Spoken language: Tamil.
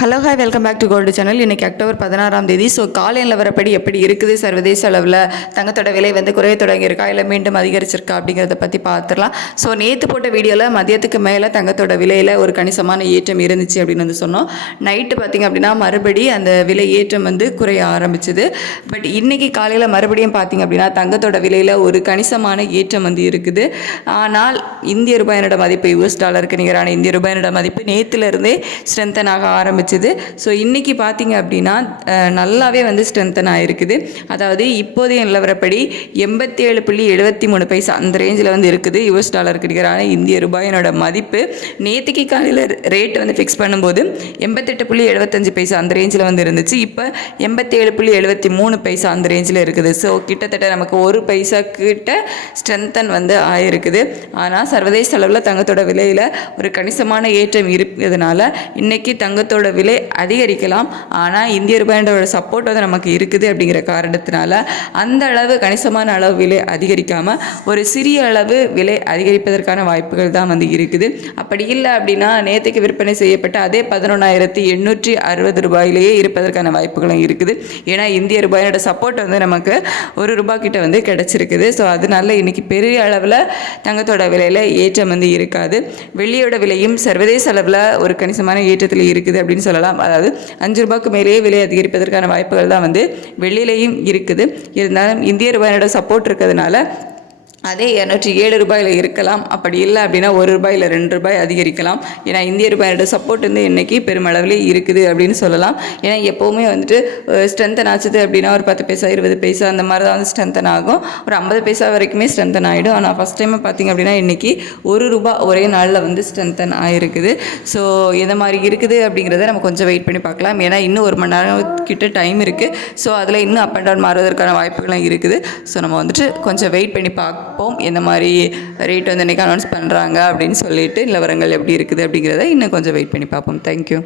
Hello hi welcome back to gold channel. இன்றைக்கி அக்டோபர் 16ஆம் தேதி. ஸோ காலை நிலவரப்படி எப்படி இருக்குது, சர்வதேச அளவில் தங்கத்தோட விலை குறைய தொடங்கியிருக்கா இல்லை மீண்டும் அதிகரிச்சிருக்கா அப்படிங்கிறத பற்றி பார்த்துடலாம். ஸோ நேற்று போட்ட வீடியோவில் மதியத்துக்கு மேலே தங்கத்தோட விலையில் ஒரு கணிசமான ஏற்றம் இருந்துச்சு அப்படின்னு சொன்னோம். நைட்டு பார்த்திங்க அப்படின்னா மறுபடி அந்த விலை ஏற்றம் குறைய ஆரம்பிச்சுது. பட் இன்றைக்கி காலையில் மறுபடியும் பார்த்திங்க அப்படின்னா தங்கத்தோட விலையில் ஒரு கணிசமான ஏற்றம் இருக்குது. ஆனால் இந்திய ரூபாயினோட மதிப்பு யூஎஸ் டாலருக்கு நிகரான இந்திய ரூபாயினோட மதிப்பு நேற்றுலேருந்தே ஸ்ட்ரென்தன் ஆக ஆரம்பிச்சு. ஸோ இன்றைக்கி பார்த்தீங்க அப்படின்னா நல்லாவே ஸ்ட்ரென்தன் ஆகிருக்குது. அதாவது இப்போதைய நிலவரப்படி 87.73 பைசா அந்த ரேஞ்சில் இருக்குது யூஎஸ் டாலருக்கு நிகரான இந்திய ரூபாயினோட மதிப்பு. நேற்றுக்கு காலையில் ரேட் ஃபிக்ஸ் பண்ணும்போது 88.75 பைசா அந்த ரேஞ்சில் இருந்துச்சு. இப்போ 87.73 பைசா அந்த ரேஞ்சில் இருக்குது. ஸோ கிட்டத்தட்ட நமக்கு ஒரு பைசா கிட்ட ஸ்ட்ரென்தன் ஆகிருக்குது. ஆனால் சர்வதேச அளவில் தங்கத்தோட விலையில் ஒரு கணிசமான ஏற்றம் இருக்கிறதுனால இன்றைக்கி தங்கத்தோட விலை அதிகரிக்கலாம். ஆனால் இந்திய ரூபாயோட சப்போர்ட் நமக்கு இருக்குது அப்படிங்கிற காரணத்தினால அந்த அளவு கணிசமான அளவு விலை அதிகரிக்காமல் ஒரு சிறிய அளவு விலை அதிகரிப்பதற்கான வாய்ப்புகள் தான் இருக்குது. அப்படி இல்லை அப்படின்னா நேற்றுக்கு விற்பனை செய்யப்பட்ட அதே 11,860 ரூபாயிலேயே இருப்பதற்கான வாய்ப்புகளும் இருக்குது. ஏன்னா இந்திய ரூபாயோட சப்போர்ட் நமக்கு ₹1 கிட்ட கிடைச்சிருக்குது. ஸோ அதனால இன்னைக்கு பெரிய அளவில் தங்கத்தோட விலையில் ஏற்றம் இருக்காது. வெள்ளியோட விலையும் சர்வதேச அளவில் ஒரு கணிசமான ஏற்றத்தில் இருக்குது அப்படின்னு சொல்லலாம். அதாவது ₹5 மேலேயே விலை அதிகரிப்பதற்கான வாய்ப்புகள் தான் வெள்ளியிலையும் இருக்குது. இருந்தாலும் இந்திய ரூபாயோட சப்போர்ட் இருக்கிறதுனால அதே ₹207 இருக்கலாம். அப்படி இல்லை அப்படின்னா ₹1 இல்லை ₹2 அதிகரிக்கலாம். ஏன்னா இந்திய ரூபாயோட சப்போர்ட் இன்றைக்கி பெருமளவில் இருக்குது அப்படின்னு சொல்லலாம். ஏன்னா எப்போவுமே ஸ்ட்ரென்தன் ஆச்சுது அப்படின்னா ஒரு 10 பைசா 20 பைசா அந்த மாதிரி தான் ஸ்ட்ரென்தன் ஆகும். ஒரு 50 பைசா வரைக்குமே ஸ்ட்ரென்தன் ஆகிடும். ஆனால் ஃபஸ்ட் டைம் பார்த்திங்க அப்படின்னா இன்றைக்கி ₹1 ஒரே நாளில் ஸ்ட்ரென்தன் ஆகிருக்குது. ஸோ எந்த மாதிரி இருக்குது அப்படிங்கிறத நம்ம கொஞ்சம் வெயிட் பண்ணி பார்க்கலாம். ஏன்னா இன்னும் 1 மணி நேரம் கிட்ட டைம் இருக்குது. ஸோ அதில் இன்னும் அப் அண்ட் டவுன் மாறுவதற்கான வாய்ப்புகளும் இருக்குது. ஸோ நம்ம கொஞ்சம் வெயிட் பண்ணி பார்ப்போம் எந்த மாதிரி ரேட் இன்றைக்கி அனௌன்ஸ் பண்ணுறாங்க அப்படின்னு சொல்லிட்டு நிலவரங்கள் எப்படி இருக்குது அப்படிங்கிறத இன்னும் கொஞ்சம் வெயிட் பண்ணி பார்ப்போம். தேங்க்யூ.